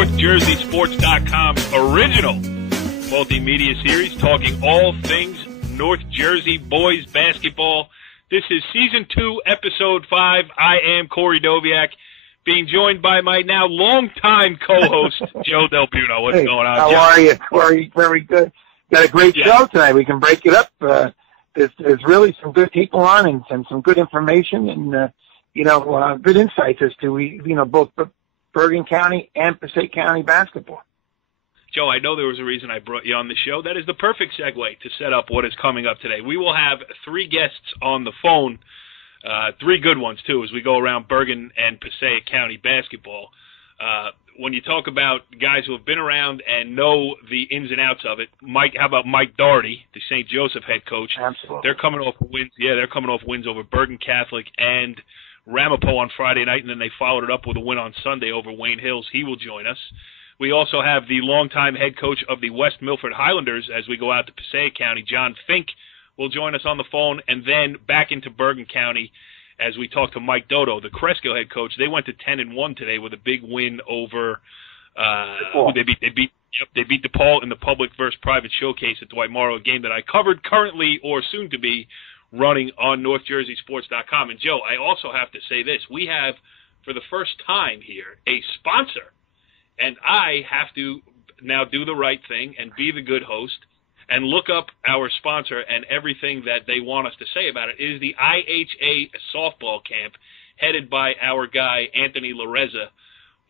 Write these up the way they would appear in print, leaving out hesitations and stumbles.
NorthJerseySports.com's original multimedia series talking all things North Jersey boys basketball. This is Season 2, Episode 5. I am Corey Doviak, being joined by my now longtime co-host, Joe Del Buno. What's going on, How Joe? are you, Corey? Very good. Got a great show tonight. We can break it up. There's really some good people on and some good information and, good insights as to, both Bergen County and Passaic County basketball. Joe, I know there was a reason I brought you on the show. That is the perfect segue to set up what is coming up today. We will have 3 guests on the phone, 3 good ones, too, as we go around Bergen and Passaic County basketball. When you talk about guys who have been around and know the ins and outs of it, how about Mike Doherty, the St. Joseph head coach? Absolutely. They're coming off wins. Yeah, they're coming off wins over Bergen Catholic and Ramapo on Friday night, and then they followed it up with a win on Sunday over Wayne Hills. He will join us. We also have the longtime head coach of the West Milford Highlanders as we go out to Passaic County. John Finke will join us on the phone, and then back into Bergen County as we talk to Mike Doto, the Cresskill head coach. They went to 10-1 today with a big win over who they beat. They beat DePaul in the public versus private showcase at Dwight Morrow, a game that I covered currently or soon to be running on NorthJerseySports.com. And, Joe, I also have to say this. We have, for the first time here, a sponsor. And I have to now do the right thing and be the good host and look up our sponsor and everything that they want us to say about it. It is the IHA softball camp headed by our guy, Anthony Lareza,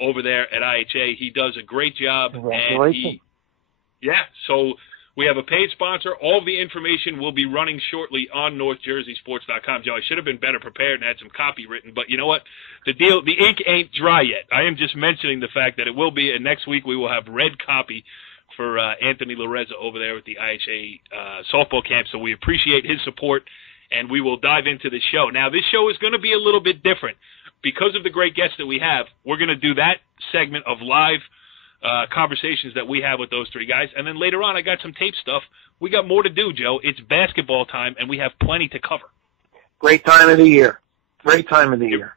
over there at IHA. He does a great job. Congratulations. So we have a paid sponsor. All the information will be running shortly on NorthJerseySports.com. Joe, I should have been better prepared and had some copy written, but you know what? The ink ain't dry yet. I am just mentioning the fact that it will be, and next week we will have red copy for Anthony Lareza over there at the IHA softball camp, so we appreciate his support, and we will dive into the show. Now, this show is going to be a little bit different. Because of the great guests that we have, we're going to do that segment of live conversations that we have with those 3 guys. And then later on, I got some tape stuff. We got more to do, Joe. It's basketball time, and we have plenty to cover. Great time of the year. Great time of the year.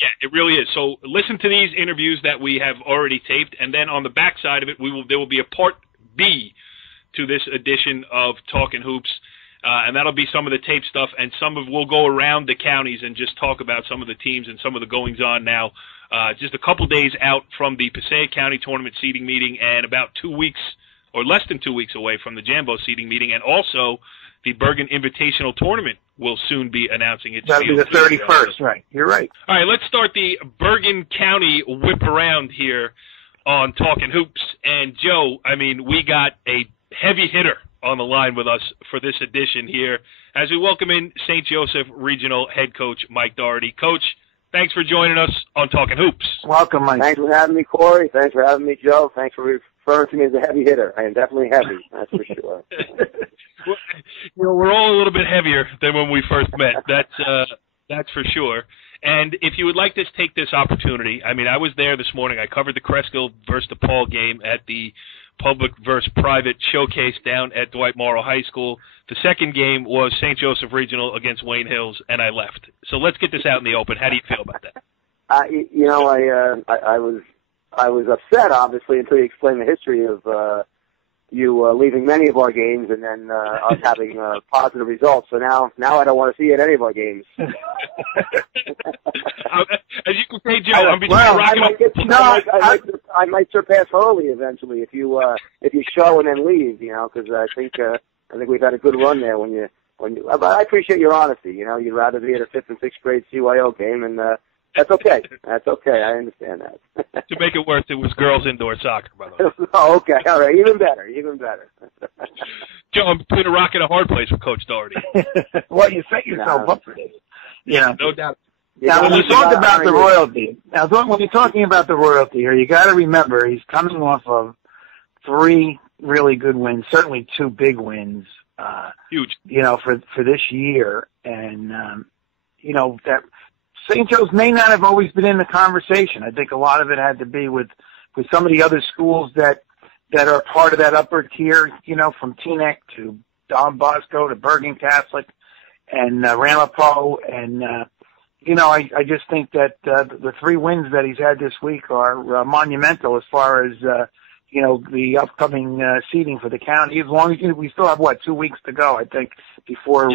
Yeah, it really is. So listen to these interviews that we have already taped, and then on the back side of it, there will be a part B to this edition of Talkin Hoops. And that'll be some of the tape stuff, and we'll go around the counties and just talk about some of the teams and some of the goings-on now. Just a couple days out from the Passaic County Tournament seeding meeting and about 2 weeks or less than 2 weeks away from the Jambo seeding meeting. And also the Bergen Invitational Tournament will soon be announcing its That'll be the 31st, right. You're right. All right, let's start the Bergen County whip around here on Talkin Hoops. And, Joe, we got a heavy hitter on the line with us for this edition here as we welcome in St. Joseph Regional Head Coach Mike Doherty. Coach, thanks for joining us on Talkin Hoops. Welcome, Mike. Thanks for having me, Corey. Thanks for having me, Joe. Thanks for referring to me as a heavy hitter. I am definitely heavy, that's for sure. We're all a little bit heavier than when we first met. That's for sure. And if you would like to take this opportunity, I was there this morning. I covered the Cresskill versus DePaul game at the public versus private showcase down at Dwight Morrow High School. The second game was St. Joseph Regional against Wayne Hills, and I left. So let's get this out in the open. How do you feel about that? I was upset, obviously, until you explained the history of you leaving many of our games and then us having positive results. So now I don't want to see you at any of our games. As you can say, Joe, I'm between rock and I might surpass Hurley eventually if you show and then leave, because I think we've had a good run there but I appreciate your honesty. You'd rather be at a 5th and 6th grade CYO game, and that's okay. That's okay. I understand that. To make it worse, it was girls indoor soccer, by the way. Oh, okay. All right. Even better. Joe, I'm between a rock and a hard place with Coach Doherty. Well, you set yourself up for this. No doubt. Now, when you talk about the royalty, when you're talking about the royalty here, you got to remember he's coming off of 3 really good wins, certainly 2 big wins. Huge. For this year, and that St. Joe's may not have always been in the conversation. I think a lot of it had to be with some of the other schools that are part of that upper tier, from Teaneck to Don Bosco to Bergen Catholic and Ramapo and I just think that the 3 wins that he's had this week are monumental as far as the upcoming seeding for the county. As long as we still have 2 weeks to go, I think, before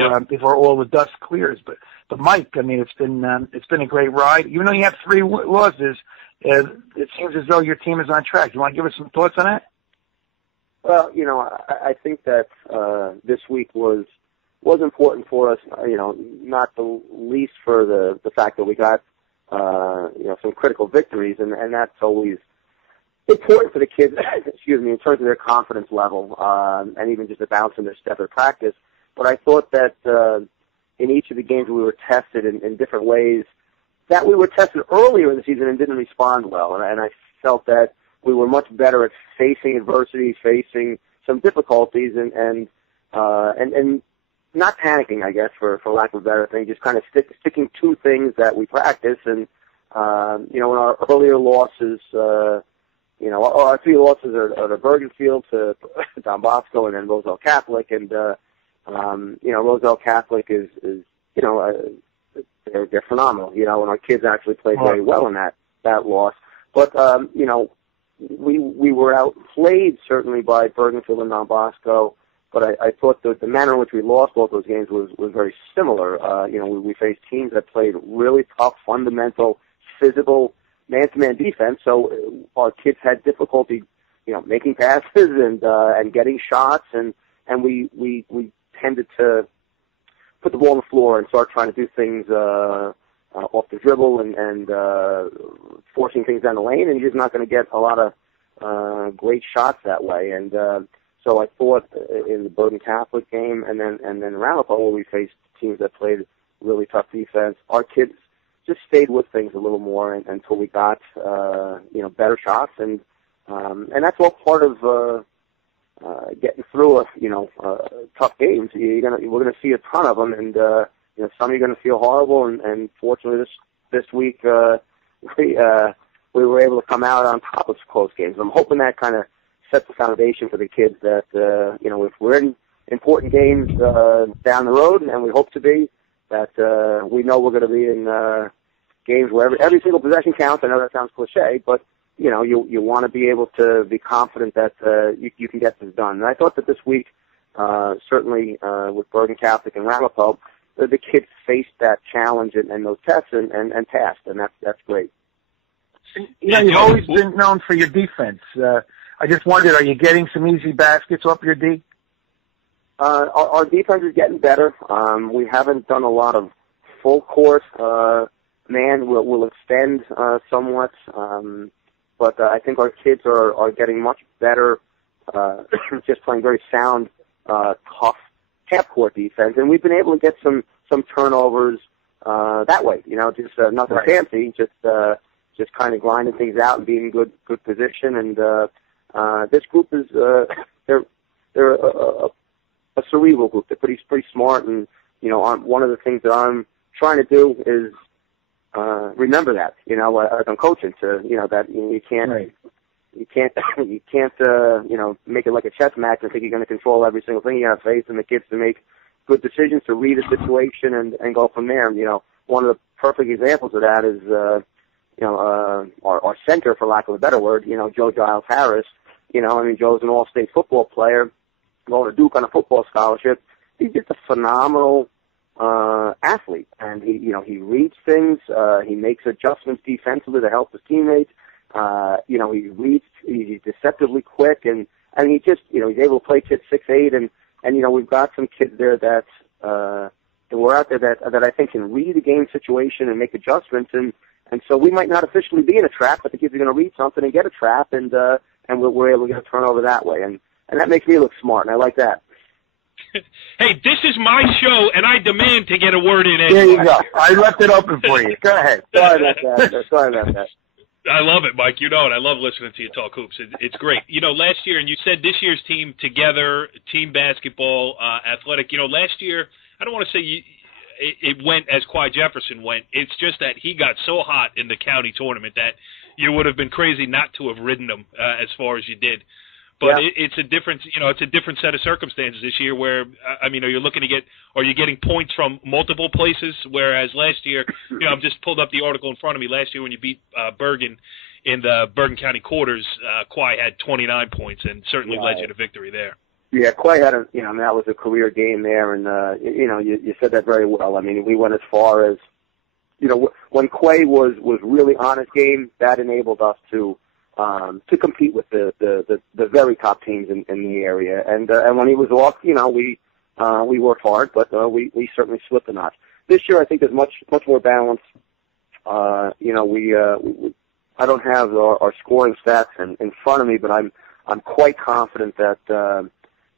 all the dust clears. But Mike, I mean, it's been a great ride. Even though you have 3 losses, it seems as though your team is on track. You want to give us some thoughts on that? Well, I think that this week was important for us. Not the least for the fact that we got some critical victories, and that's always important for the kids. Excuse me, in terms of their confidence level, and even just a bounce in their step at practice. But I thought that in each of the games we were tested in different ways, that we were tested earlier in the season and didn't respond well, and I felt that we were much better at facing adversity, facing some difficulties, and not panicking, I guess, for lack of a better thing, just kind of sticking to things that we practice. And in our earlier losses, our 3 losses are to Bergen Field, to Don Bosco, and then Roselle Catholic. And Roselle Catholic is they're phenomenal, and our kids actually played very well in that loss. But we were outplayed certainly by Bergen Field and Don Bosco. But I thought that the manner in which we lost both those games was very similar. We faced teams that played really tough, fundamental, physical, man-to-man defense. So our kids had difficulty, making passes and getting shots, and we tended to put the ball on the floor and start trying to do things off the dribble and forcing things down the lane, and you're just not going to get a lot of great shots that way. And so I thought in the Bergen Catholic game and then Ramapo, where we faced teams that played really tough defense, our kids just stayed with things a little more until we got better shots, and that's all part of getting through tough games. We're gonna see a ton of them, and some are gonna feel horrible, and fortunately this week we were able to come out on top of close games. I'm hoping that kind of sets the foundation for the kids that, if we're in important games down the road, and we hope to be, that we know we're going to be in games where every single possession counts. I know that sounds cliche, but, you want to be able to be confident that you can get this done. And I thought that this week, certainly with Bergen Catholic and Ramapo, the kids faced that challenge and those tests and passed, and that's great. You've always been known for your defense. I just wondered, are you getting some easy baskets off your D? Our defense is getting better. We haven't done a lot of full court man. We'll extend somewhat, but I think our kids are getting much better just playing very sound, tough half-court defense. And we've been able to get some turnovers that way, just nothing fancy, just kind of grinding things out and being in good position. And this group is they're a cerebral group. They're pretty smart, and one of the things that I'm trying to do is remember that as I'm coaching to that you can't make it like a chess match and think you're going to control every single thing. You got to face in the kids to make good decisions, to read a situation and go from there. And, one of the perfect examples of that is our center, for lack of a better word, Joe Giles Harris. Joe's an all-state football player, going to Duke on a football scholarship. He's just a phenomenal athlete, and he reads things. He makes adjustments defensively to help his teammates. He's deceptively quick, and he just he's able to play kids 6'8", and we've got some kids there that we're out there that I think can read the game situation and make adjustments, and so we might not officially be in a trap, but the kids are going to read something and get a trap, and we're able to get a turnover that way, and that makes me look smart, and I like that. Hey, this is my show, and I demand to get a word in. There you go. I left it open for you. Go ahead. Sorry about that. I love it, Mike. You know it. I love listening to you talk hoops. It's great. Last year, and you said this year's team together, team basketball, athletic. Last year, I don't want to say it went as Quai Jefferson went. It's just that he got so hot in the county tournament that you would have been crazy not to have ridden him as far as you did. But it's a different, it's a different set of circumstances this year where, I mean, you're getting points from multiple places, whereas last year, I've just pulled up the article in front of me. Last year when you beat Bergen in the Bergen County quarters, Quai had 29 points and certainly led you to victory there. Yeah, Quay had that was a career game there, and you said that very well. I mean, we went as far as, when Quay was really on his game, that enabled us to compete with the very top teams in the area. And when he was off, we worked hard, but we certainly slipped a notch. This year, I think there's much more balance. I don't have our scoring stats in front of me, but I'm quite confident that.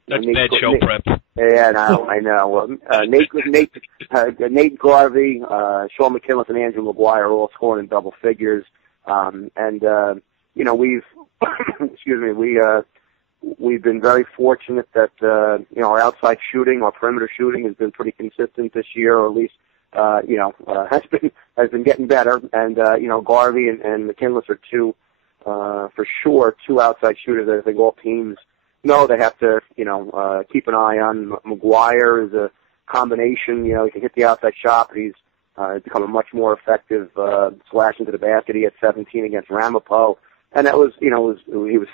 That's bad show prep. Yeah, I know. Nate Garvey, Sean McKinless, and Andrew McGuire are all scoring in double figures. We've we've been very fortunate that our outside shooting, our perimeter shooting, has been pretty consistent this year, or at least has been getting better. And Garvey and McKinless are for sure two outside shooters that I think all teams know they have to keep an eye on. McGuire is a combination. He can hit the outside shot, but he's become a much more effective slash into the basket. He had 17 against Ramapo. And that was, he was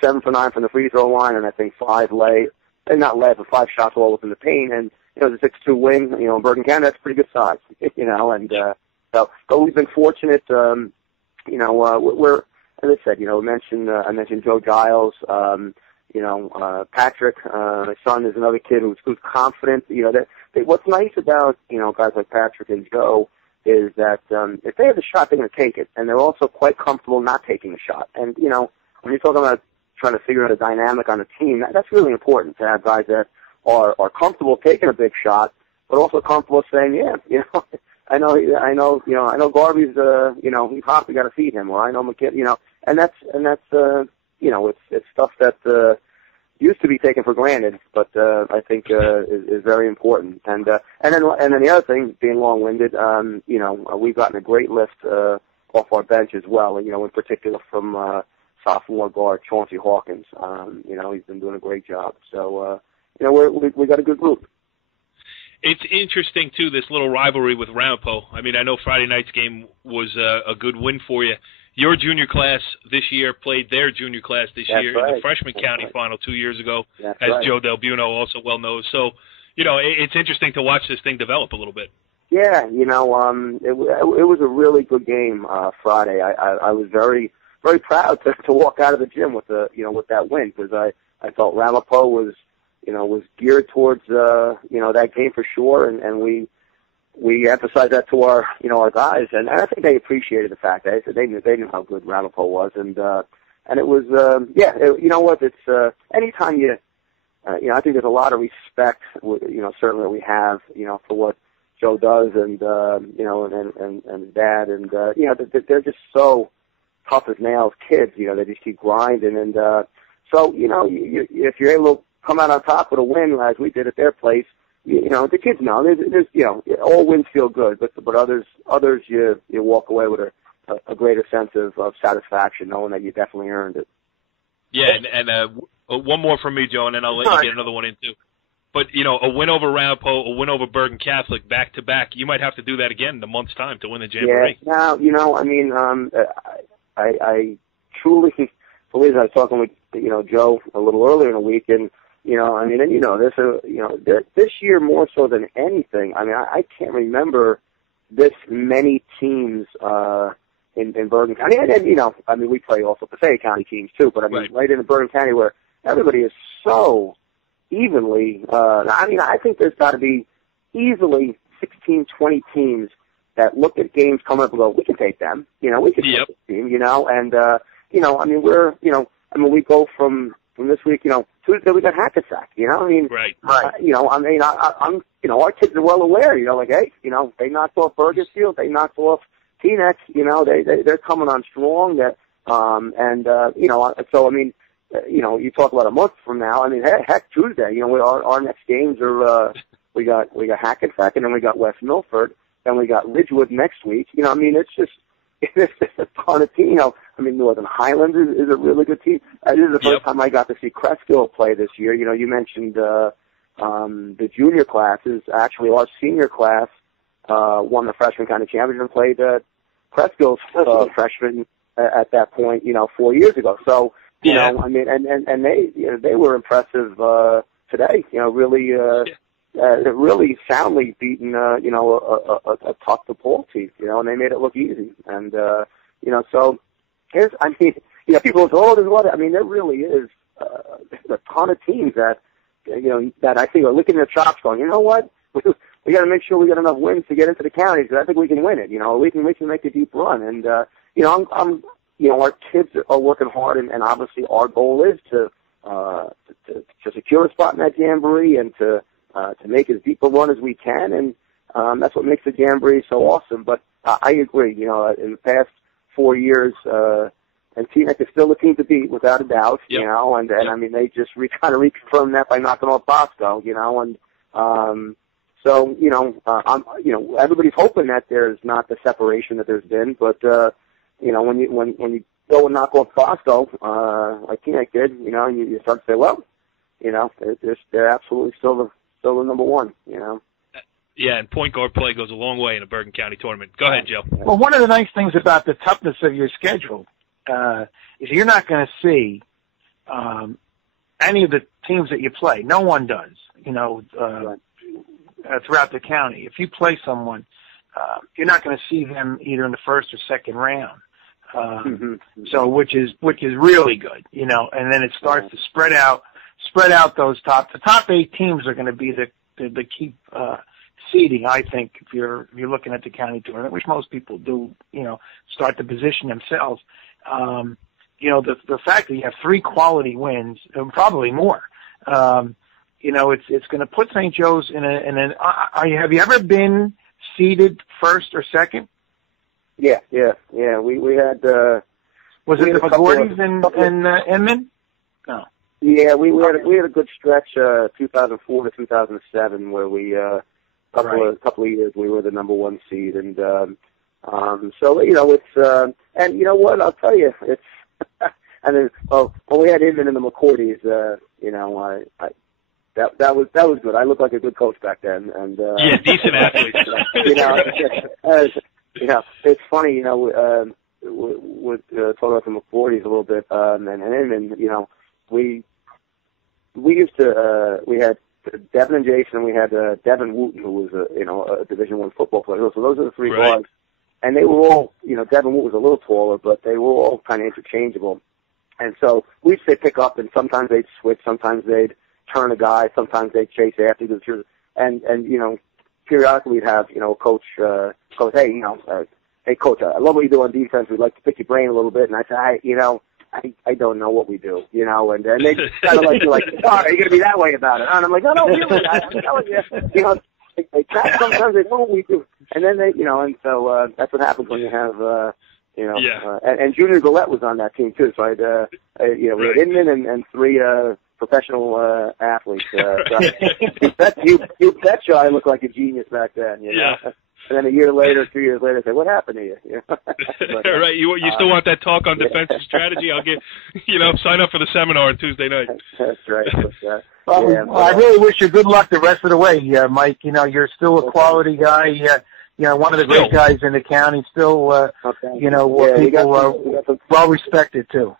7 for 9 from the free throw line, and I think 5 but 5 shots all within the paint. And, the 6'2" wing, in Bergen County, that's pretty good size, so we've been fortunate, we're, as I said, I mentioned Joe Giles, Patrick, my son is another kid who's confident, what's nice about, guys like Patrick and Joe, is that if they have the shot, they're going to take it, and they're also quite comfortable not taking the shot. And when you're talking about trying to figure out a dynamic on a team, that's really important to have guys that are comfortable taking a big shot, but also comfortable saying, I know Garvey's he's hot, we got to feed him, or I know McKinney, and that's it's stuff that used to be taken for granted, but I think is very important. And then the other thing, being long-winded, we've gotten a great lift off our bench as well. In particular from sophomore guard Chauncey Hawkins. He's been doing a great job. So we got a good group. It's interesting too, this little rivalry with Ramapo. I mean, I know Friday night's game was a good win for you. Your junior class this year played their junior class this year in the freshman county final 2 years ago, as Joe Del Buono also well knows. So, it's interesting to watch this thing develop a little bit. Yeah, it was a really good game Friday. I was very, very proud to walk out of the gym with with that win, because I felt Ramapo was geared towards that game for sure, and we emphasized that to our guys, and I think they appreciated the fact that they knew how good Ramapo was, and it was it's anytime I think there's a lot of respect certainly that we have for what Joe does, and and his dad, and they're just so tough as nails kids, they just keep grinding, and so if you're able to come out on top with a win as we did at their place. The kids know. There's all wins feel good, but others you walk away with a greater sense of satisfaction, knowing that you definitely earned it. Yeah, and one more from me, Joe, and then I'll let you get another one in too. But a win over Ramapo, a win over Bergen Catholic, back to back. You might have to do that again in a month's time to win the Jamboree. Yeah. Now, I truly believe I was talking with Joe a little earlier in the week, and. This year more so than anything. I mean, I can't remember this many teams in Bergen County. And we play also Passaic County teams too, but right in the Bergen County where everybody is so evenly. I think there's got to be easily 16, 20 teams that look at games coming up and go, we can take them. We can take this team. And we go from this week, Tuesday we got Hackensack, Right. Our kids are well aware, hey, they knocked off Burgersfield, they knocked off Teaneck, they're coming on strong, you talk about a month from now, heck, Tuesday, our next games are, we got Hackensack, and then we got West Milford, then we got Ridgewood next week, it's just, there's a ton of teams. I mean, Northern Highlands is a really good team. This is the first time I got to see Cresskill play this year. You mentioned the junior classes. Actually, our senior class won the freshman kind of championship and played Creskill's freshmen at that point, 4 years ago. So, you know, I mean, and they were impressive today. Really. Really soundly beaten, a tough DePaul team, and they made it look easy. And, so here's, people say, there's a lot of, there really is a ton of teams that, that I think are licking their chops going, you know what, we got to make sure we get enough wins to get into the counties because I think we can win it, we can make a deep run. And, our kids are working hard and obviously our goal is to secure a spot in that jamboree and to make as deep a run as we can, and that's what makes the Jamboree so awesome. But I agree, in the past 4 years, and Teaneck is still the team to beat without a doubt, and I mean they just kind of reconfirmed that by knocking off Bosco, and so everybody's hoping that there's not the separation that there's been, but when you go and knock off Bosco, like Teaneck did, and you start to say, well, they're absolutely still the number one, Yeah, and point guard play goes a long way in a Bergen County tournament. Go ahead, Joe. Well, one of the nice things about the toughness of your schedule is you're not going to see any of the teams that you play. No one does, throughout the county. If you play someone, you're not going to see them either in the first or second round. So which is really good, and then it starts to spread out the top 8 teams are going to be the key seeding, I think, if you're looking at the county tournament, which most people do, start to position themselves. The fact that you have 3 quality wins, and probably more, it's going to put St. Joe's in an. Have you ever been seeded first or second? Yeah. We had. Was it the McGordy's in Inman? No. Yeah, we had a good stretch, 2004 to 2007, where we couple of years we were the number 1 seed, and so it's and you know what, I'll tell you, it's and then when we had Inman and the McCourties, that was good. I looked like a good coach back then, and decent athletes. It's funny, with talking about the McCourties a little bit, and Inman, we used to we had Devin and Jason, and we had Devin Wooten, who was a Division I football player. So those are the 3 guards, and they were all Devin Wooten was a little taller, but they were all kind of interchangeable. And so we'd say pick up, and sometimes they'd switch, sometimes they'd turn a guy, sometimes they'd chase after the and periodically we'd have coach, hey coach, I love what you do on defense. We'd like to pick your brain a little bit, and I say I don't know what we do, and they kind of like, oh, are you going to be that way about it? And I'm like, no, really, I'm telling you, they try sometimes, they know what we do. And then they, and so that's what happens when you have, and Junior Gillette was on that team too. So we had Inman and 3 professional athletes. So you betcha I looked like a genius back then, And then a year later, 2 years later, say, what happened to you? But, right. You still want that talk on defensive strategy? I'll get, sign up for the seminar on Tuesday night. That's right. I really wish you good luck the rest of the way, Mike. You're still a quality guy. One of the great guys in the county. Still, people are well respected too.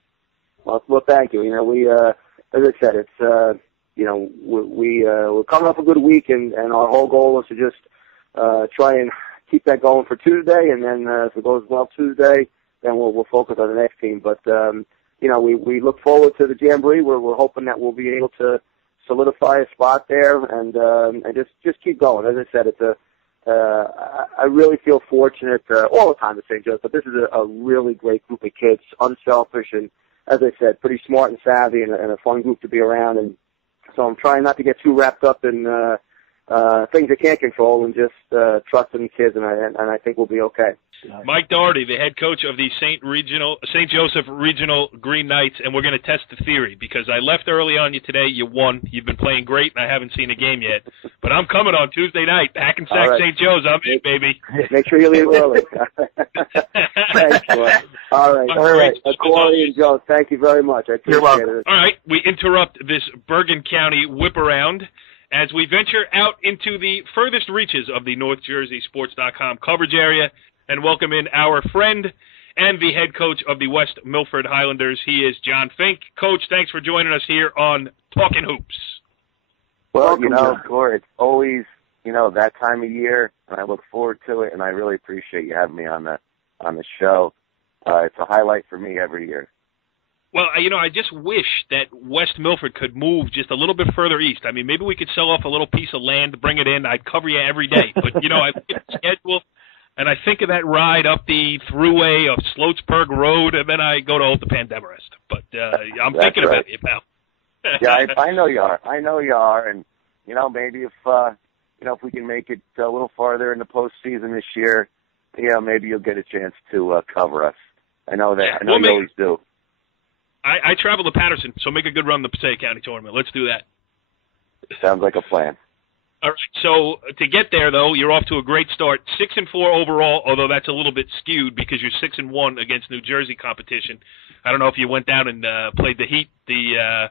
Well, thank you. We, as I said, it's we're coming off a good week, and our whole goal is to just try and keep that going for Tuesday, and then if it goes well Tuesday, then we'll focus on the next team. But we look forward to the Jamboree. We're hoping that we'll be able to solidify a spot there, and just keep going. As I said, it's I really feel fortunate all the time at St. Joe's, but this is a really great group of kids, unselfish, and as I said, pretty smart and savvy, and a fun group to be around. And so I'm trying not to get too wrapped up in things you can't control, and just trust in the kids, and I think we'll be okay. Mike Doherty, the head coach of the St. Joseph Regional Green Knights, and we're going to test the theory because I left early on you today. You won. You've been playing great, and I haven't seen a game yet. But I'm coming on Tuesday night. Hackensack Right. St. Joe's. I'm in, baby. Make sure you leave early. Thanks, boy. All right. Corey and Joe, thank you very much. I appreciate it. All right, we interrupt this Bergen County whip-around as we venture out into the furthest reaches of the NorthJerseySports.com coverage area and welcome in our friend and the head coach of the West Milford Highlanders. He is John Finke. Coach, thanks for joining us here on Talkin Hoops. Well, Corey, it's always, that time of year, and I look forward to it, and I really appreciate you having me on the show. It's a highlight for me every year. Well, I just wish that West Milford could move just a little bit further east. I mean, maybe we could sell off a little piece of land, bring it in. I'd cover you every day. But, I look at the schedule, and I think of that ride up the thruway of Sloatsburg Road, and then I go to Old Pandemarest. But I'm thinking about you, pal. Yeah, I know you are. And, maybe if we can make it a little farther in the postseason this year, maybe you'll get a chance to cover us. I know that. You always do. I travel to Patterson, so make a good run in the Passaic County tournament. Let's do that. Sounds like a plan. All right, so to get there, though, you're off to a great start. 6-4 overall, although that's a little bit skewed because you're 6-1 against New Jersey competition. I don't know if you went down and played the Heat, the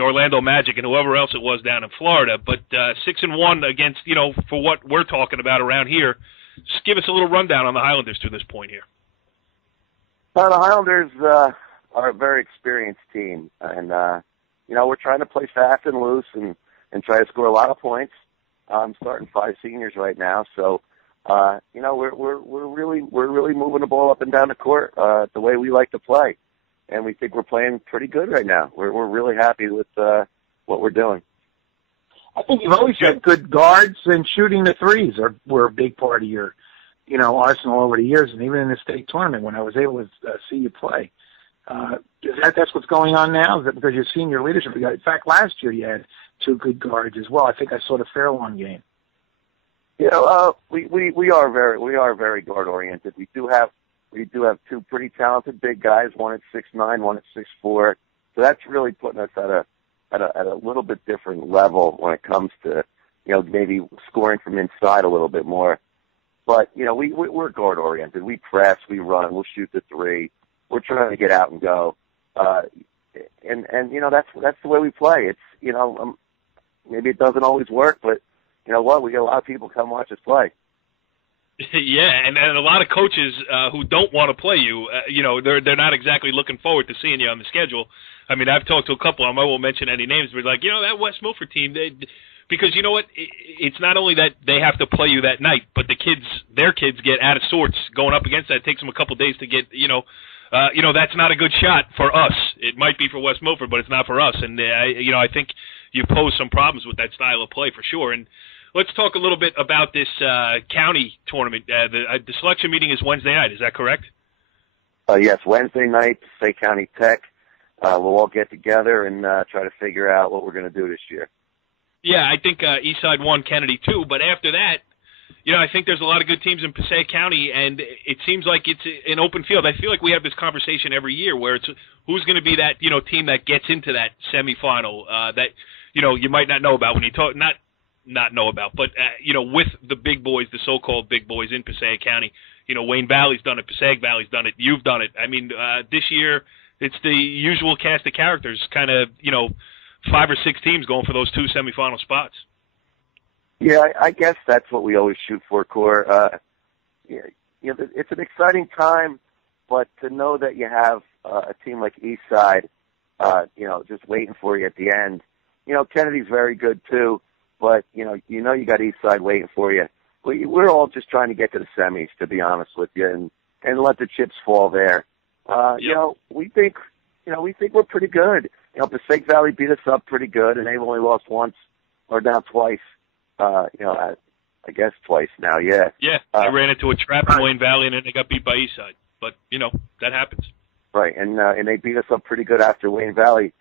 Orlando Magic, and whoever else it was down in Florida. But 6-1 against, for what we're talking about around here, just give us a little rundown on the Highlanders to this point here. Well, the Highlanders are a very experienced team, and we're trying to play fast and loose and try to score a lot of points. I'm starting 5 seniors right now, so we're really moving the ball up and down the court the way we like to play, and we think we're playing pretty good right now. We're really happy with what we're doing. I think you've always had good guards, and shooting the threes were a big part of your, arsenal over the years, and even in the state tournament when I was able to see you play. That's what's going on now? Is that because you're seeing your leadership? In fact, last year you had 2 good guards as well. I think I saw the Fairlawn game. We are very guard oriented. We do have 2 pretty talented big guys, one at 6'9", one at 6'4". So that's really putting us at a little bit different level when it comes to maybe scoring from inside a little bit more. But we're guard oriented. We press, we run, we'll shoot the 3. We're trying to get out and go, and that's the way we play. It's maybe it doesn't always work, but you know what? We get a lot of people come watch us play. Yeah, and a lot of coaches who don't want to play you, they're not exactly looking forward to seeing you on the schedule. I mean, I've talked to a couple of them. I won't mention any names, but like, that West Milford team, because you know what? It's not only that they have to play you that night, but their kids get out of sorts going up against that. It takes them a couple of days to get, that's not a good shot for us. It might be for West Milford, but it's not for us. And, I think you pose some problems with that style of play for sure. And let's talk a little bit about this county tournament. The selection meeting is Wednesday night. Is that correct? Yes, Wednesday night, Passaic County Tech. We'll all get together and try to figure out what we're going to do this year. Yeah, I think Eastside won, Kennedy too. But after that, I think there's a lot of good teams in Passaic County, and it seems like it's an open field. I feel like we have this conversation every year where it's who's going to be that team that gets into that semifinal that you might not know about when you talk not know about, but with the big boys, the so-called big boys in Passaic County. Wayne Valley's done it, Passaic Valley's done it, you've done it. I mean, this year it's the usual cast of characters, kind of 5 or 6 teams going for those 2 semifinal spots. Yeah, I guess that's what we always shoot for, Core. It's an exciting time, but to know that you have a team like Eastside, just waiting for you at the end. Kennedy's very good too, but you got Eastside waiting for you. We're all just trying to get to the semis, to be honest with you, and let the chips fall there. We think we're pretty good. Passaic Valley beat us up pretty good, and they've only lost once or now twice. I guess twice now, yeah. Yeah, they ran into a trap in Wayne Valley, and then they got beat by Eastside. But, that happens. Right, and they beat us up pretty good after Wayne Valley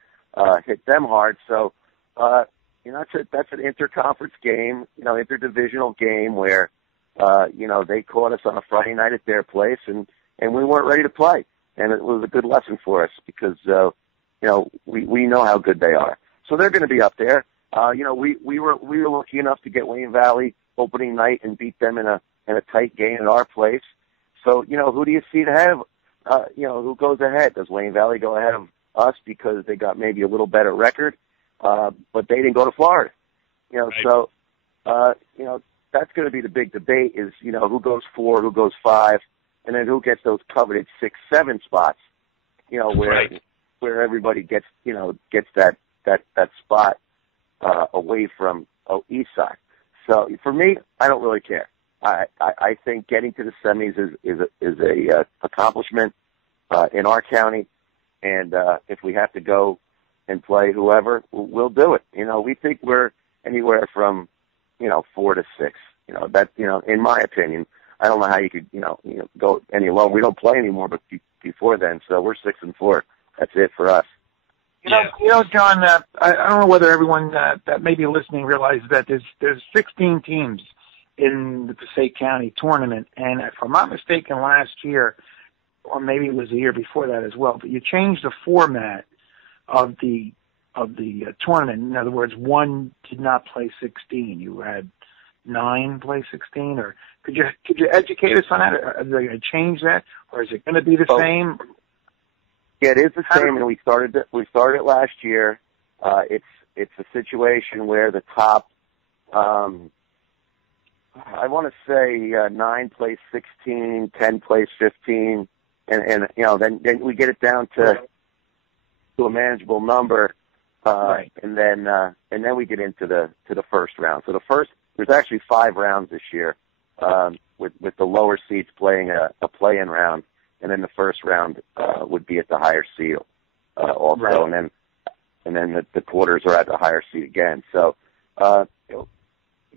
hit them hard. So, that's an interconference game, interdivisional game where, they caught us on a Friday night at their place and we weren't ready to play. And it was a good lesson for us because, we know how good they are. So they're going to be up there. We were lucky enough to get Wayne Valley opening night and beat them in a tight game at our place. So, who do you see ahead of, who goes ahead? Does Wayne Valley go ahead of us because they got maybe a little better record? But they didn't go to Florida, Right. So, that's going to be the big debate is, who goes 4, who goes 5, and then who gets those coveted 6, 7 spots, where everybody gets that spot, away from East Side. So for me, I don't really care. I think getting to the semis is a accomplishment, in our county. And, if we have to go and play whoever, we'll do it. We think we're anywhere from, 4 to 6. In my opinion, I don't know how you could, go any lower. We don't play anymore, but before then, so we're 6 and 4. That's it for us. John, I don't know whether everyone that may be listening realizes that there's 16 teams in the Passaic County tournament, and if I'm not mistaken, last year, or maybe it was the year before that as well, but you changed the format of the tournament. In other words, one did not play 16. You had 9 play 16, or could you educate us on that? Are they going to change that, or is it going to be the same? Yeah, it is the same, and we started it last year. It's a situation where the top, I want to say 9 plays 16, 10 plays 15, and then we get it down to a manageable number, right. and then we get into the first round. So there's actually 5 rounds this year, with the lower seeds playing a play-in round. And then the first round would be at the higher seed, also, right. and then the quarters are at the higher seed again. So,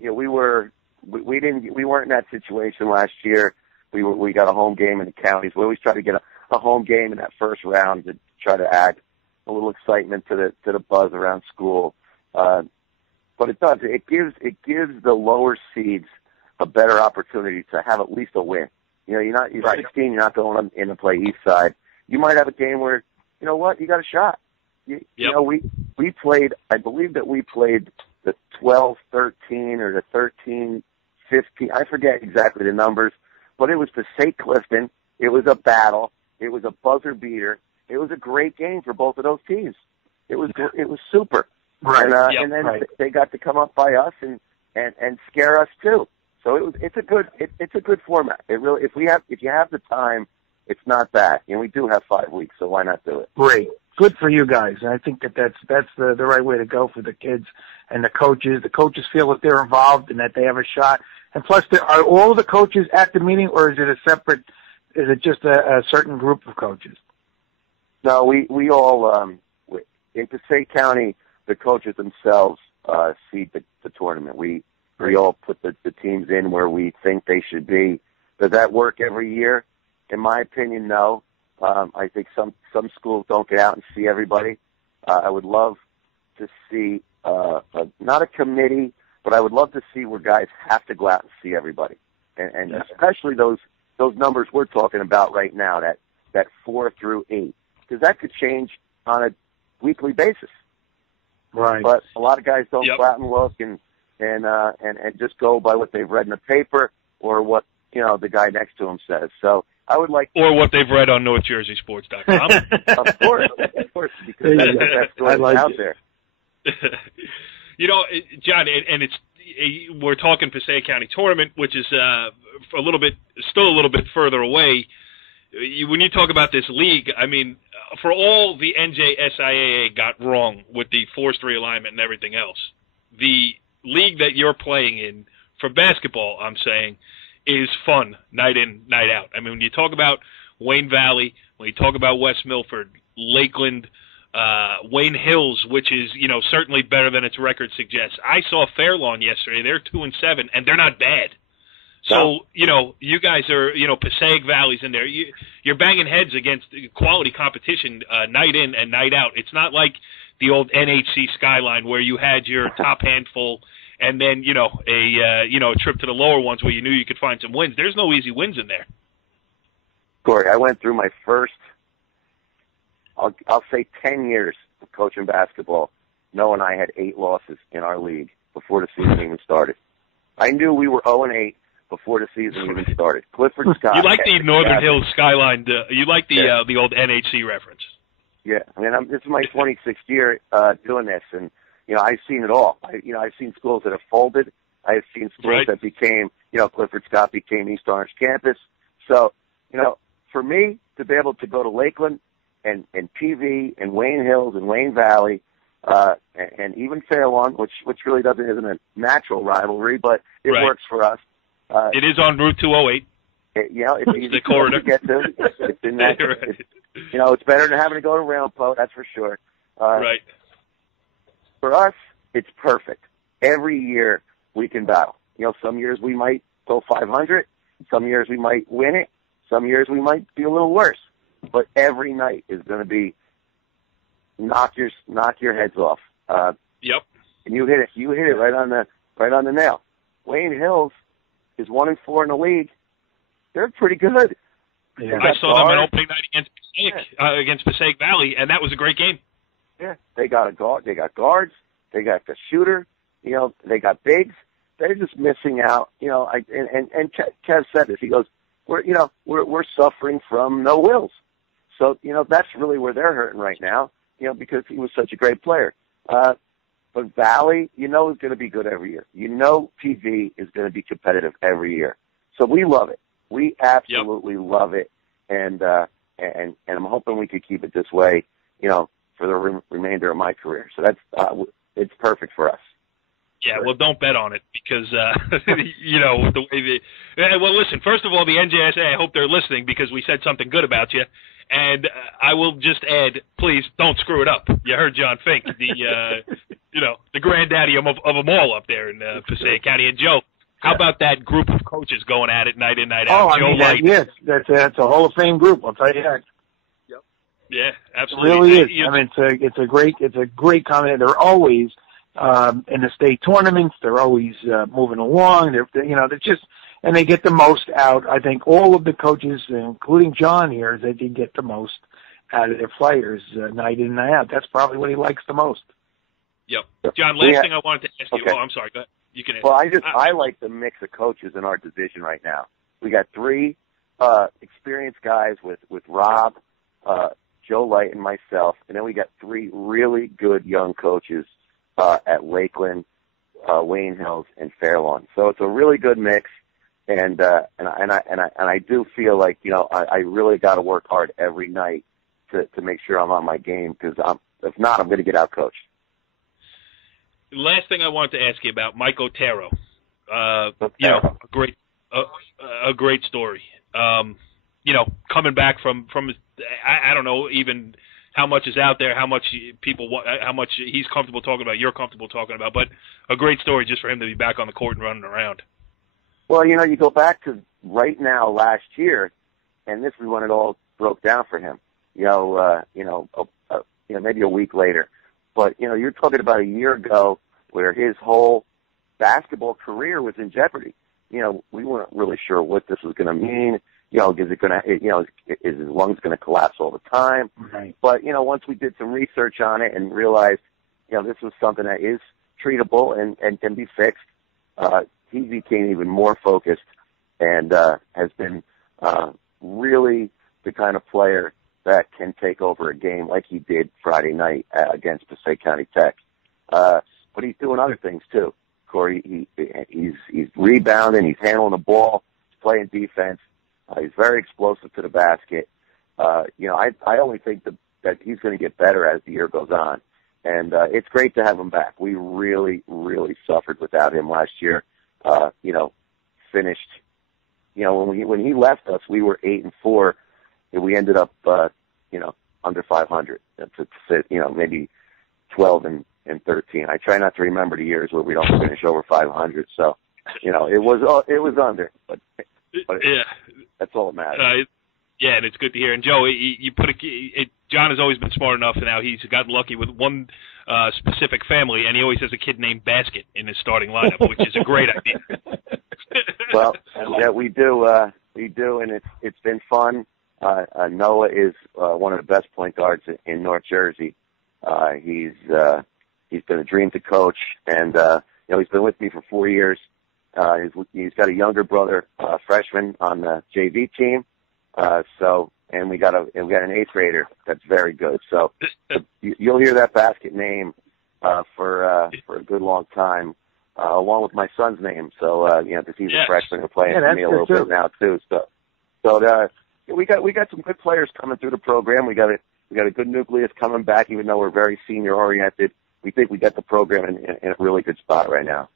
we weren't in that situation last year. We got a home game in the counties. We always try to get a home game in that first round to try to add a little excitement to the buzz around school. But it does. It gives the lower seeds a better opportunity to have at least a win. You're right. 16, you're not going in to play East Side. You might have a game where, you got a shot. We played, I believe that we played the 12-13 or the 13-15. I forget exactly the numbers, but it was Passaic Clifton. It was a battle. It was a buzzer beater. It was a great game for both of those teams. It was super. Right. And then they got to come up by us and scare us too. So it's a good format. It really, if you have the time, it's not bad. We do have 5 weeks, so why not do it? Great, good for you guys. And I think that's the right way to go for the kids and the coaches. The coaches feel that they're involved and that they have a shot. And plus, are all the coaches at the meeting, or is it a separate? Is it just a certain group of coaches? No, we all in Passaic County, the coaches themselves seed the tournament. We all put the teams in where we think they should be. Does that work every year? In my opinion, no. I think some schools don't get out and see everybody. I would love to see not a committee, but I would love to see where guys have to go out and see everybody, and especially those numbers we're talking about right now, that 4 through 8, because that could change on a weekly basis. Right. But a lot of guys don't go out and look and just go by what they've read in the paper or what the guy next to him says. So I would like, or what they've read on NorthJerseySports.com. of course, because that's story out there. John, and we're talking Passaic County tournament, which is still a little bit further away. When you talk about this league, I mean, for all the NJSIAA got wrong with the forced realignment and everything else, the league that you're playing in for basketball, I'm saying, is fun night in, night out. I mean, when you talk about Wayne Valley, when you talk about West Milford, Lakeland, Wayne Hills, which is, certainly better than its record suggests. I saw Fairlawn yesterday. They're 2-7, and they're not bad. So, you guys are, Passaic Valley's in there. You're banging heads against quality competition night in and night out. It's not like the old NHC skyline where you had your top handful and then, a trip to the lower ones where you knew you could find some wins. There's no easy wins in there. Corey, I went through my first, I'll say 10 years of coaching basketball, knowing I had 8 losses in our league before the season even started. I knew we were 0-8 before the season even started. Clifford Scott. You like the Northern Hills skyline. You like the old NHC reference. Yeah, I mean, this is my 26th year doing this, and I've seen it all. I've seen schools that have folded. I've seen schools that became, Clifford Scott became East Orange Campus. So, for me to be able to go to Lakeland and PV and Wayne Hills and Wayne Valley, and even Fairlawn, which really isn't a natural rivalry, but it works for us. It is on Route 208. It's easy the corridor to get to. It's in that. It's better than having to go to Ramapo, that's for sure. Right. For us, it's perfect. Every year we can battle. Some years we might go 500. Some years we might win it. Some years we might be a little worse. But every night is going to be knock your heads off. Yep. And you hit it right on the nail. Wayne Hills is 1-4 in the league. They're pretty good. Yeah. I saw them on opening night against Passaic Valley, and that was a great game. Yeah, they got a guard. They got guards. They got the shooter. They got bigs. They're just missing out. And Kev said this. He goes, we're suffering from no Wills. So that's really where they're hurting right now. Because he was such a great player. But Valley, is going to be good every year. PV is going to be competitive every year. So we love it. We absolutely love it, and I'm hoping we could keep it this way, for the remainder of my career. So that's it's perfect for us. Yeah, well, don't bet on it because the way well, listen. First of all, the NJSA. I hope they're listening because we said something good about you, and I will just add, please don't screw it up. You heard John Finke, the granddaddy of them all up there in Passaic County, and Joe. How about that group of coaches going at it night in, night out? Yes, that's a Hall of Fame group. I'll tell you that. Yep. Yeah, absolutely. It really is. I mean, it's a great comment. They're always in the state tournaments. They're always moving along. They're just, and they get the most out. I think all of the coaches, including John here, they did get the most out of their players night in, night out. That's probably what he likes the most. Yep. John, last thing I wanted to ask you. Okay. Oh, I'm sorry. Go ahead. You can. Well, I like the mix of coaches in our division right now. We got 3 experienced guys with Rob, Joe Light, and myself, and then we got 3 really good young coaches at Lakeland, Wayne Hills, and Fairlawn. So it's a really good mix, and I do feel like I really got to work hard every night to make sure I'm on my game because if not, I'm going to get out coached. Last thing I wanted to ask you about Mike Otero. A great story. Coming back from I don't know even how much is out there, how much he's comfortable talking about, you're comfortable talking about, but a great story just for him to be back on the court and running around. Well, you go back to right now last year, and this is when it all broke down for him. Maybe a week later. But, you're talking about a year ago where his whole basketball career was in jeopardy. We weren't really sure what this was going to mean. Is it going to, is his lungs going to collapse all the time? Right. But, once we did some research on it and realized, this was something that is treatable and can be fixed, he became even more focused and has been really the kind of player that can take over a game like he did Friday night against Passaic County Tech. But he's doing other things too. Corey, he's rebounding, he's handling the ball, he's playing defense. He's very explosive to the basket. I only think that he's going to get better as the year goes on. And it's great to have him back. We really, really suffered without him last year. Finished, when he left us, we were 8-4. And we ended up, under 500 to sit, maybe 12 and 13. I try not to remember the years where we don't finish over 500. So, it was under, but yeah, that's all that matters. Yeah, and it's good to hear. And Joe, you put John has always been smart enough, and now he's gotten lucky with one specific family, and he always has a kid named Basket in his starting lineup, which is a great idea. Well, yeah, we do, and it's been fun. Noah is one of the best point guards in North Jersey. He's been a dream to coach, and he's been with me for 4 years. He's got a younger brother, freshman on the JV team. And we got an 8th grader that's very good. So you'll hear that Basket name for a good long time, along with my son's name. So because he's a freshman and playing for me a little bit now too. So we got some good players coming through the program. We got a good nucleus coming back, even though we're very senior oriented. We think we got the program in a really good spot right now.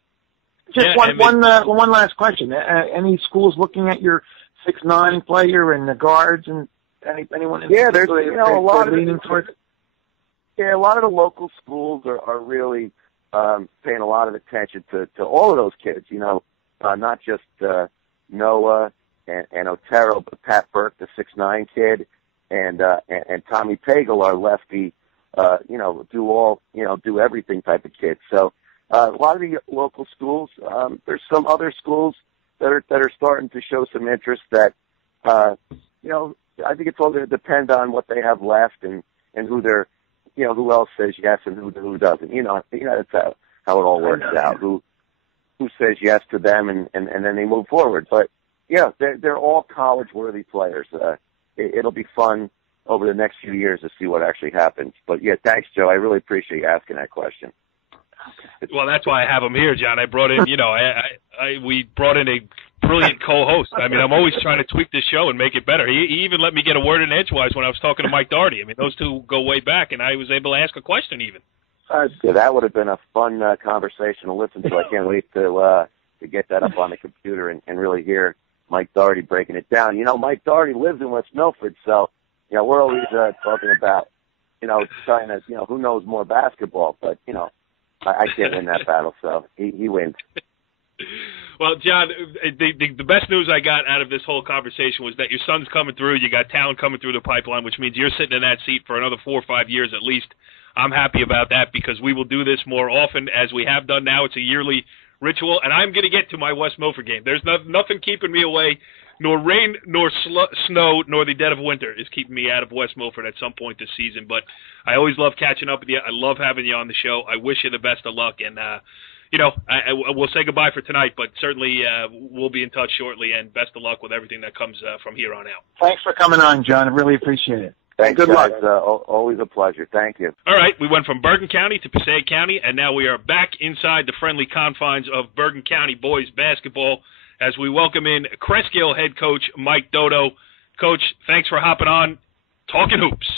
Just one last question. Any schools looking at your 6'9" player and the guards and anyone? There's a lot of leaning towards. Yeah, a lot of the local schools are really paying a lot of attention to all of those kids. Not just Noah and Otero, but Pat Burke, the 6'9" kid, and Tommy Pagel, our lefty. Do everything type of kid. So a lot of the local schools. There's some other schools that are starting to show some interest. That I think it's all going to depend on what they have left and who they're, who else says yes and who doesn't. That's how it all works out. Who says yes to them and then they move forward. But they're all college-worthy players. It'll be fun over the next few years to see what actually happens. But thanks, Joe. I really appreciate you asking that question. Well, that's why I have him here, John. I brought in, we brought in a brilliant co-host. I mean, I'm always trying to tweak this show and make it better. He even let me get a word in edgewise when I was talking to Mike Doherty. I mean, those two go way back, and I was able to ask a question even. That would have been a fun conversation to listen to. I can't wait to get that up on the computer and really hear Mike Doherty breaking it down. Mike Doherty lives in West Milford, so we're always talking about trying to who knows more basketball, but I can't win that battle, so he wins. Well, John, the best news I got out of this whole conversation was that your son's coming through. You got talent coming through the pipeline, which means you're sitting in that seat for another 4 or 5 years at least. I'm happy about that because we will do this more often as we have done now. It's a yearly ritual, and I'm going to get to my West Milford game. There's nothing keeping me away. Nor rain, nor snow, nor the dead of winter is keeping me out of West Milford at some point this season. But I always love catching up with you. I love having you on the show. I wish you the best of luck. And, we'll say goodbye for tonight, but certainly we'll be in touch shortly. And best of luck with everything that comes from here on out. Thanks for coming on, John. I really appreciate it. Thanks, good guys. luck. Always a pleasure. Thank you. All right. We went from Bergen County to Passaic County, and now we are back inside the friendly confines of Bergen County boys basketball as we welcome in Cresskill head coach Mike Doto. Coach, thanks for hopping on Talkin Hoops.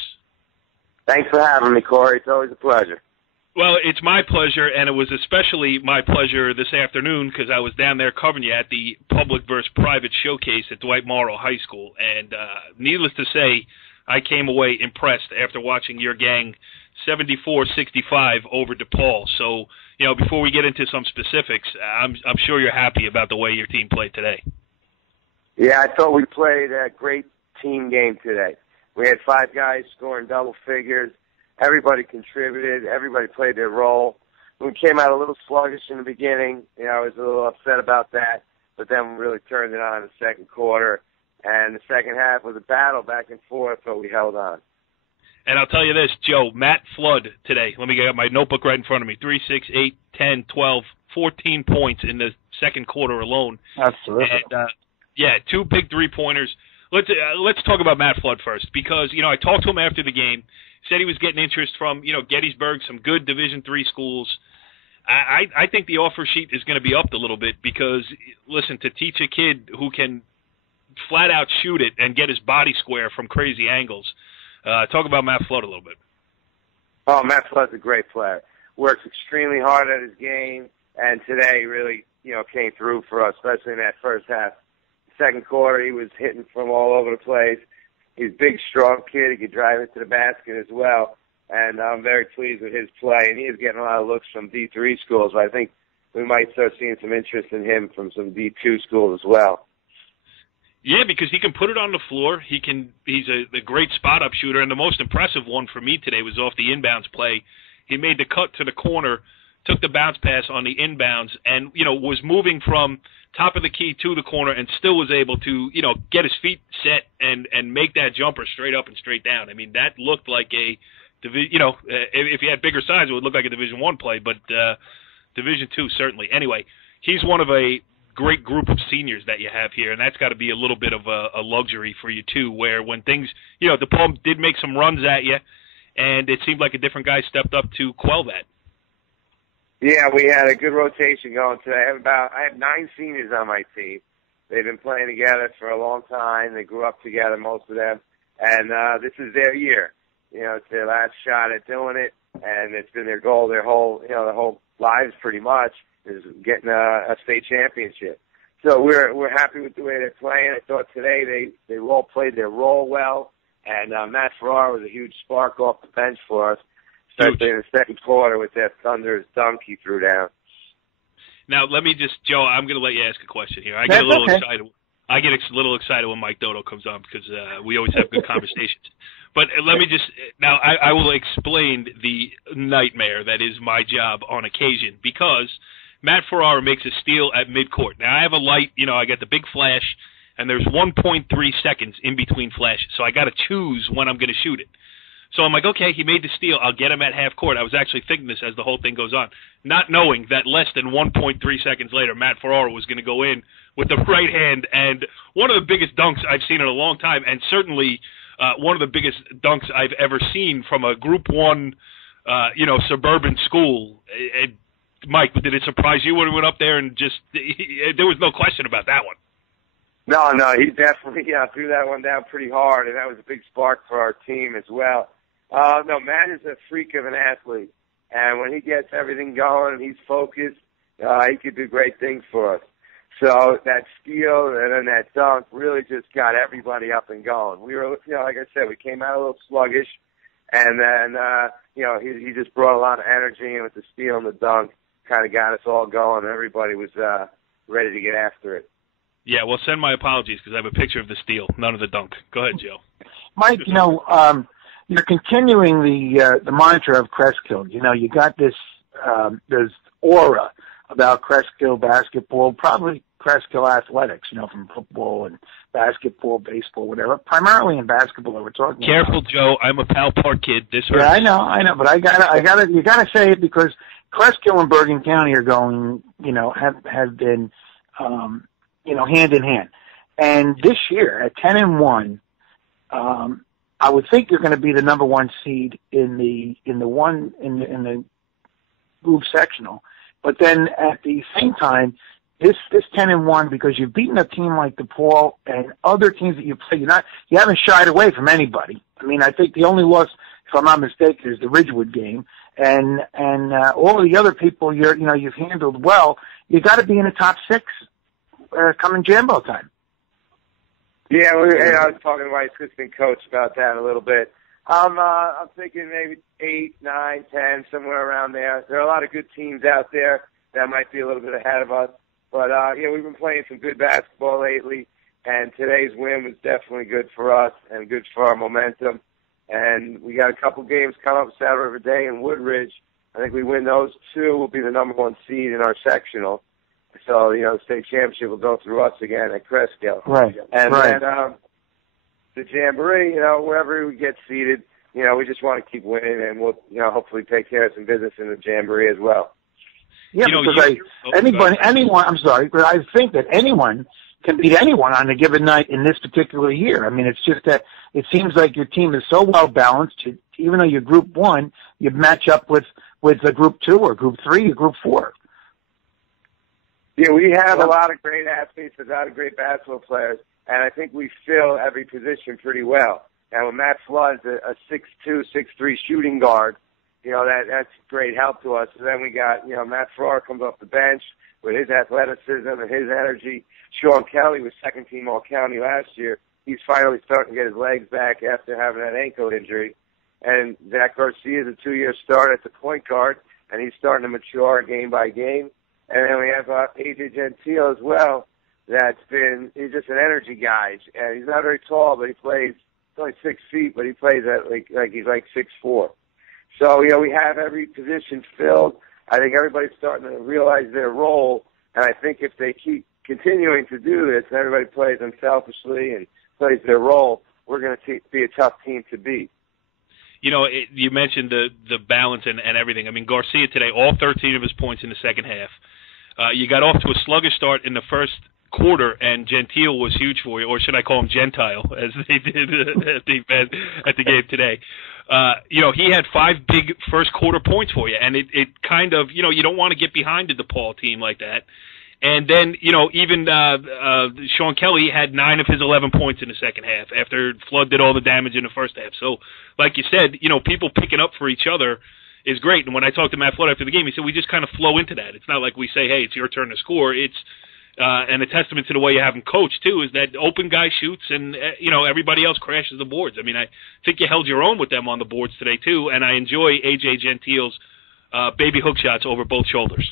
Thanks for having me, Corey. It's always a pleasure. Well, it's my pleasure, and it was especially my pleasure this afternoon because I was down there covering you at the public versus private showcase at Dwight Morrow High School. And needless to say, I came away impressed after watching your gang 74-65 over DePaul. So, before we get into some specifics, I'm sure you're happy about the way your team played today. Yeah, I thought we played a great team game today. We had 5 guys scoring double figures. Everybody contributed. Everybody played their role. We came out a little sluggish in the beginning. I was a little upset about that, but then we really turned it on in the second quarter. And the second half was a battle back and forth, but we held on. And I'll tell you this, Joe, Matt Flood today. Let me get my notebook right in front of me. 3, 6, 8, 10, 12, 14 points in the second quarter alone. That's terrific. And, 2 big 3-pointers. Let's talk about Matt Flood first because, I talked to him after the game. Said he was getting interest from, Gettysburg, some good Division III schools. I think the offer sheet is going to be upped a little bit because, listen, to teach a kid who can flat out shoot it and get his body square from crazy angles. Talk about Matt Flood a little bit. Oh, Matt Flood's a great player. Works extremely hard at his game, and today really, came through for us, especially in that first half. Second quarter, he was hitting from all over the place. He's a big, strong kid. He could drive into the basket as well, and I'm very pleased with his play. And he is getting a lot of looks from D3 schools, but I think we might start seeing some interest in him from some D2 schools as well. Yeah, because he can put it on the floor. He's a great spot-up shooter, and the most impressive one for me today was off the inbounds play. He made the cut to the corner, took the bounce pass on the inbounds, and, was moving from top of the key to the corner and still was able to, get his feet set and make that jumper straight up and straight down. I mean, that looked like a if he had bigger size, it would look like a Division I play, but Division II certainly. Anyway, he's one of a great group of seniors that you have here, and that's got to be a little bit of a luxury for you too, where when things, DePaul did make some runs at you, and it seemed like a different guy stepped up to quell that. Yeah, we had a good rotation going today. I have 9 seniors on my team. They've been playing together for a long time. They grew up together, most of them, and this is their year. It's their last shot at doing it, and it's been their goal their whole lives pretty much, is getting a state championship. So we're happy with the way they're playing. I thought today they all played their role well, and Matt Farrar was a huge spark off the bench for us, especially in the second quarter with that thunderous dunk he threw down. Now, let me just, Joe, I'm going to let you ask a question here. I get a little excited. I get a little excited when Mike Doto comes on because we always have good conversations. But let me just, now I will explain the nightmare that is my job on occasion, because Matt Farrar makes a steal at midcourt. Now I have a light, I got the big flash, and there's 1.3 seconds in between flashes, so I got to choose when I'm going to shoot it. So I'm like, okay, he made the steal. I'll get him at half court. I was actually thinking this as the whole thing goes on, not knowing that less than 1.3 seconds later, Matt Farrar was going to go in with the right hand, and one of the biggest dunks I've seen in a long time, and certainly one of the biggest dunks I've ever seen from a Group 1, suburban school. Mike, did it surprise you when we went up there and just there was no question about that one? No, he definitely threw that one down pretty hard, and that was a big spark for our team as well. No, Matt is a freak of an athlete, and when he gets everything going and he's focused, he could do great things for us. So that steal and then that dunk really just got everybody up and going. We were, like I said, we came out a little sluggish, and then, he just brought a lot of energy, and with the steal and the dunk, kind of got us all going. Everybody was ready to get after it. Yeah, well, send my apologies because I have a picture of the steal, none of the dunk. Go ahead, Joe. Mike, you're continuing the mantra of Cresskill. You got this aura about Cresskill basketball, probably Cresskill athletics, from football and basketball, baseball, whatever. Primarily in basketball, we're talking. Careful, about. Joe. I'm a Pal Park kid. This hurts. Yeah, I know, but you gotta say it because Cresskill and Bergen County are going, have been, hand in hand. And this year at 10-1, I would think you're going to be the number 1 seed in the group sectional. But then at the same time, this 10-1, because you've beaten a team like DePaul and other teams that you play, you haven't shied away from anybody. I mean, I think the only loss, if I'm not mistaken, is the Ridgewood game, and all of the other people you've handled well. You got to be in the top 6 coming Jambo time. Yeah, I was talking to my assistant coach about that a little bit. I'm thinking maybe 8, 9, 10, somewhere around there. There are a lot of good teams out there that might be a little bit ahead of us. But, we've been playing some good basketball lately, and today's win was definitely good for us and good for our momentum. And we got a couple games coming up Saturday River Day and Woodridge. I think we win those 2, we'll be the number 1 seed in our sectional. So, the state championship will go through us again at Cresskill. Right. And then the Jamboree, wherever we get seated, we just want to keep winning, and we'll, hopefully take care of some business in the Jamboree as well. Yeah, because anyone, I'm sorry, but I think that anyone can beat anyone on a given night in this particular year. I mean, it's just that it seems like your team is so well balanced. Even though you're Group 1, you match up with a Group 2 or Group 3 or Group 4. Yeah, we have a lot of great athletes, a lot of great basketball players, and I think we fill every position pretty well. And when Matt Flood's a 6'2", 6'3" shooting guard, that's great help to us. And then we got, Matt Farrar comes off the bench with his athleticism and his energy. Sean Kelly was second team All-County last year. He's finally starting to get his legs back after having that ankle injury. And Zach Garcia is a 2-year starter at the point guard, and he's starting to mature game by game. And then we have AJ Gentile as well, he's just an energy guy, and he's not very tall, but he's only 6 feet, but he plays at like he's like 6'4". So, we have every position filled. I think everybody's starting to realize their role, and I think if they keep continuing to do this, and everybody plays unselfishly and plays their role, we're going to be a tough team to beat. You mentioned the balance and everything. I mean, Garcia today, all 13 of his points in the second half. You got off to a sluggish start in the first quarter, and Gentile was huge for you, or should I call him Gentile, as they did at the game today. He had 5 big first quarter points for you, and it kind of, you don't want to get behind a DePaul team like that. And then, even Sean Kelly had 9 of his 11 points in the second half after Flood did all the damage in the first half. So, like you said, people picking up for each other is great. And when I talked to Matt Flood after the game, he said we just kind of flow into that. It's not like we say, hey, it's your turn to score. It's and a testament to the way you have him coached, too, is that open guy shoots and, everybody else crashes the boards. I mean, I think you held your own with them on the boards today, too, and I enjoy A.J. Gentile's baby hook shots over both shoulders.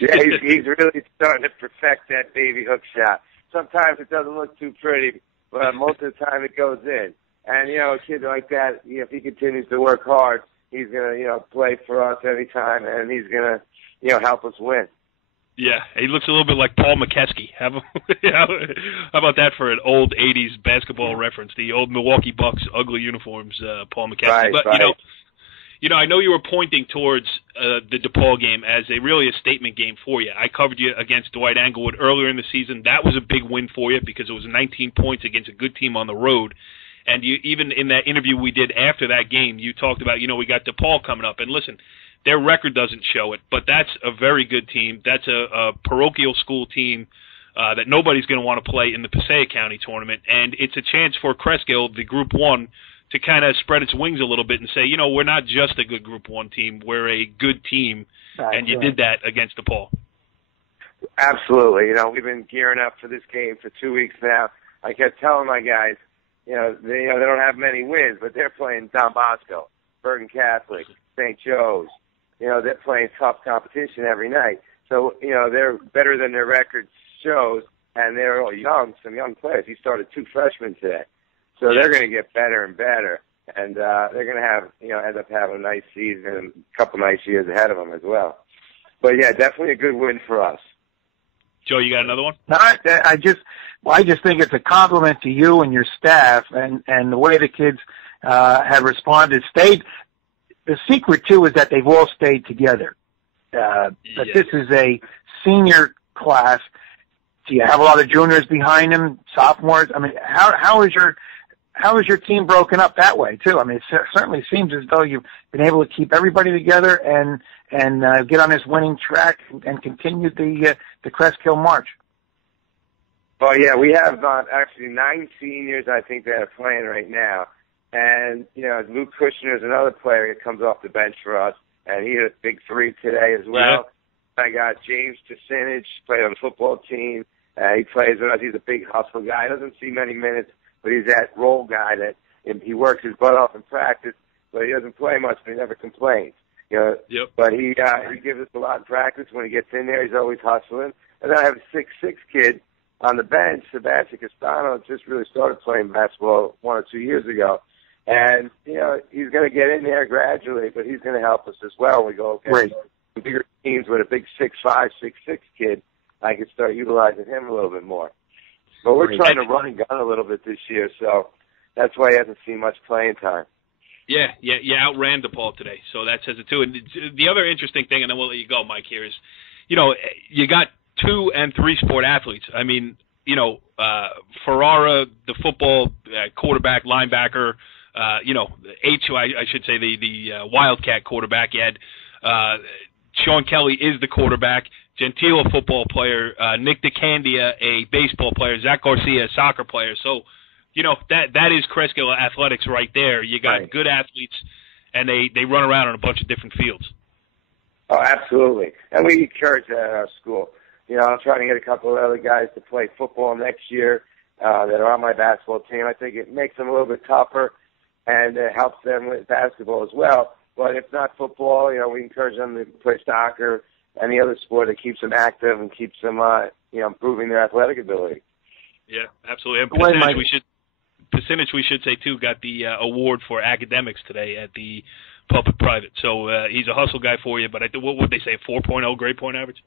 Yeah, he's really starting to perfect that baby hook shot. Sometimes it doesn't look too pretty, but most of the time it goes in. And, a kid like that, if he continues to work hard, he's going to, play for us every time, and he's going to, help us win. Yeah, he looks a little bit like Paul McKeskey. How about that for an old 80s basketball reference? The old Milwaukee Bucks ugly uniforms, Paul McKeskey. Right, but, right. I know you were pointing towards the DePaul game as really a statement game for you. I covered you against Dwight Englewood earlier in the season. That was a big win for you because it was 19 points against a good team on the road. And you even in that interview we did after that game, you talked about, we got DePaul coming up. And listen, their record doesn't show it, but that's a very good team. That's a parochial school team that nobody's going to want to play in the Passaic County tournament. And it's a chance for Cresskill, the Group 1, to kind of spread its wings a little bit and say, we're not just a good Group 1 team, we're a good team, and you did that against DePaul. Absolutely. We've been gearing up for this game for 2 weeks now. I kept telling my guys, they don't have many wins, but they're playing Don Bosco, Bergen Catholic, St. Joe's. They're playing tough competition every night. So, they're better than their record shows, and they're all young, some young players. He started 2 freshmen today. So they're going to get better and better, and they're going to have, end up having a nice season and a couple nice years ahead of them as well. But yeah, definitely a good win for us. Joe, you got another one? No, I just think it's a compliment to you and your staff and the way the kids have responded. The secret too is that they've all stayed together. That this is a senior class. Do you have a lot of juniors behind them, sophomores? I mean, how is your team broken up that way too? I mean, it certainly seems as though you've been able to keep everybody together and get on this winning track and continue the Cresskill march. Oh yeah, we have actually 9 seniors I think that are playing right now, and Luke Kushner is another player that comes off the bench for us, and he hit a big 3 today as well. Yeah. I got James Jasinich, played on the football team. He plays with us. He's a big hustle guy. He doesn't see many minutes, but he's that role guy that he works his butt off in practice, but he doesn't play much, and he never complains. Yep. But he gives us a lot in practice. When he gets in there, he's always hustling. And then I have a 6'6" kid on the bench, Sebastian Castano, just really started playing basketball 1 or 2 years ago. And, he's going to get in there gradually, but he's going to help us as well. We go against bigger teams with a big 6'5", 6'6" kid. I could start utilizing him a little bit more. But we're trying to run and gun a little bit this year, so that's why he hasn't seen much playing time. Yeah, you outran DePaul today, so that says it too. And the other interesting thing, and then we'll let you go, Mike, here is, you got 2 and 3 sport athletes. I mean, Ferrara, the football quarterback, linebacker, I should say the Wildcat quarterback. You had Sean Kelly is the quarterback. Gentile, a football player, Nick DeCandia, a baseball player, Zach Garcia, a soccer player. So, that is Cresskill athletics right there. You got good athletes, and they run around on a bunch of different fields. Oh, absolutely. And we encourage that at our school. I'm trying to get a couple of other guys to play football next year that are on my basketball team. I think it makes them a little bit tougher, and it helps them with basketball as well. But if not football, we encourage them to play soccer, any other sport that keeps them active and keeps them, improving their athletic ability. Yeah, absolutely. And Pasinich, we should say too, got the award for academics today at the public private. So he's a hustle guy for you. But what would they say? 4.0 grade point average.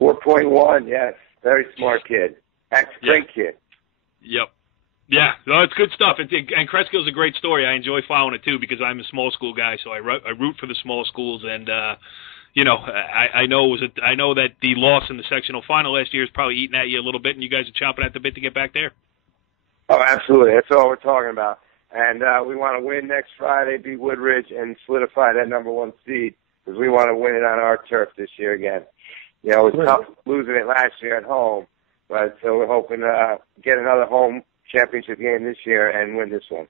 4.1. Yes, very smart kid. Great kid. Yep. Yeah, no, it's good stuff. And Creskill's a great story. I enjoy following it too because I'm a small school guy, so I root for the small schools. And I know that the loss in the sectional final last year is probably eating at you a little bit, and you guys are chomping at the bit to get back there. Oh, absolutely. That's all we're talking about. And we want to win next Friday, beat Woodridge, and solidify that number 1 seed because we want to win it on our turf this year again. It was tough losing it last year at home, but so we're hoping to get another home championship game this year and win this one.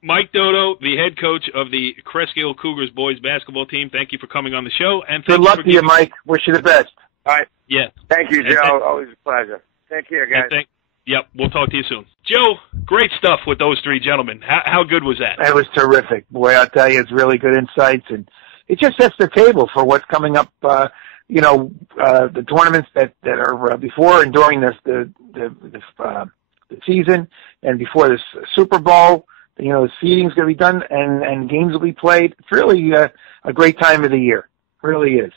Mike Doto, the head coach of the Cresskill Cougars boys basketball team, thank you for coming on the show. And good luck to you, Mike. Wish you the best. All right. Yeah. Thank you, Joe. Always a pleasure. Take care, guys. Yep, we'll talk to you soon. Joe, great stuff with those 3 gentlemen. How good was that? It was terrific. Boy, I'll tell you, it's really good insights, and it just sets the table for what's coming up, the tournaments that are before and during the season and before this Super Bowl. The seeding's going to be done and games will be played. It's really a great time of the year. It really is.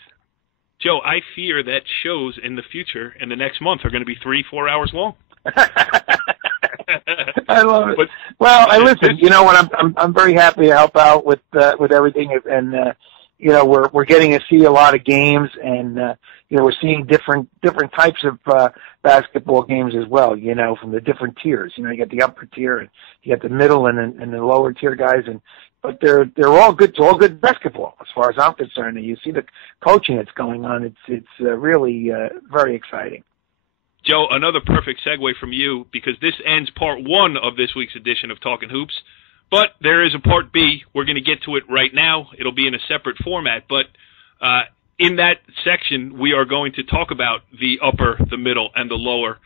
Joe, I fear that shows in the future, in the next month, are going to be 3-4 hours long. I love it. I listen. You know what? I'm very happy to help out with everything, and we're getting to see a lot of games, and we're seeing different types of basketball games as well. From the different tiers. You got the upper tier, and you got the middle and the lower tier guys, but they're all good. It's all good basketball as far as I'm concerned. And you see the coaching that's going on. It's really very exciting. Joe, another perfect segue from you, because this ends part 1 of this week's edition of Talkin Hoops, but there is a part B. We're going to get to it right now. It'll be in a separate format, but in that section, we are going to talk about the upper, the middle, and the lower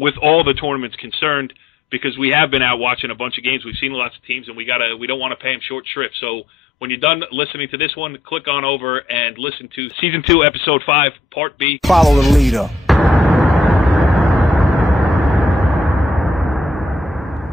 with all the tournaments concerned, because we have been out watching a bunch of games. We've seen lots of teams, and we don't want to pay them short shrift. So when you're done listening to this one, click on over and listen to Season 2, Episode 5, Part B. Follow the leader.